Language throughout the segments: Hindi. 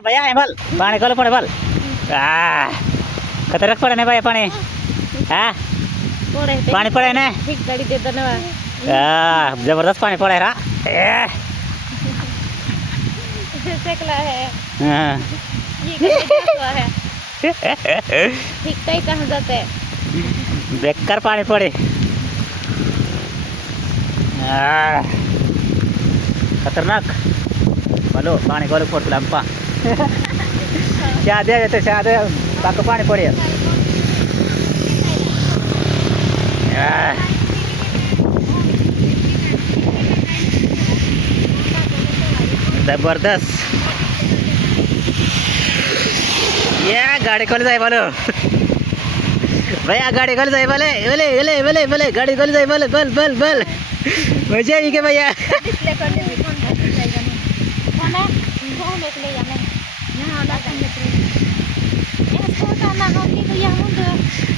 भैया है बल पानी कल पड़े बल खतरक पड़े ने भैया पानी हाँ पानी पड़े ने जबरदस्त पानी पड़े रहा सेकला है ये है ठीक कहाँ जाते बेकार पानी पड़े खतरनाक बोलो पानी गोल फोड़ लंपा शादी येते शादी बाक पानी पड़े जबरदस्त ये गाड़ी खोल जाए बोलो भैया गाड़ी खोल जाए बोले बोले बोले बोले बोले गाड़ी खोल जाए बोले बल बल बल मजा आई के भैया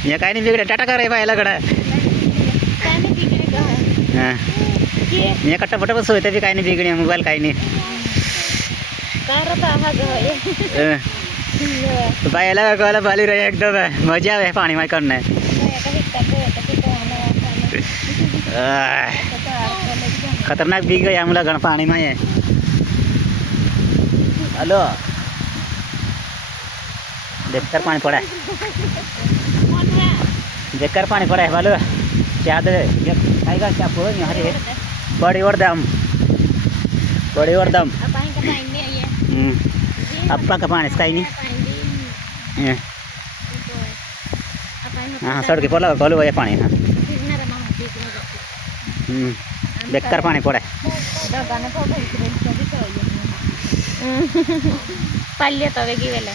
ये काही नाही बिगडे टाटा करे भाई लगड़ा हाँ ये कट्टा फटा बस होते भी काही नहीं बिगड़े मोबाइल काही नहीं तो भाई लगा कोला बाली रहे एकदम मजा आवे पानी में करने खतरनाक बिग गया मुला गण पानी में है हेलो देखकर पानी पड़ा है देखकर पानी पड़ा है बोलो क्या दे खाएगा क्या बोल यहाँ रे बड़ी और दम अपा का पानी इसका ही नहीं हाँ सड़ के पोला बोलो भैया पानी हाँ बेकार पानी पड़ा है पाल्य तवे की वेले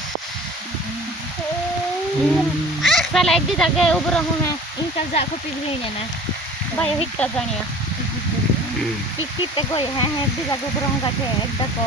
साला एक दी जागे ऊपर रहूं मैं इनका जाको पिघली ने ना भाई हिट जानिया पिक पिक ते गोय है एक दी जागे ऊपर रहूंगा थे एक तक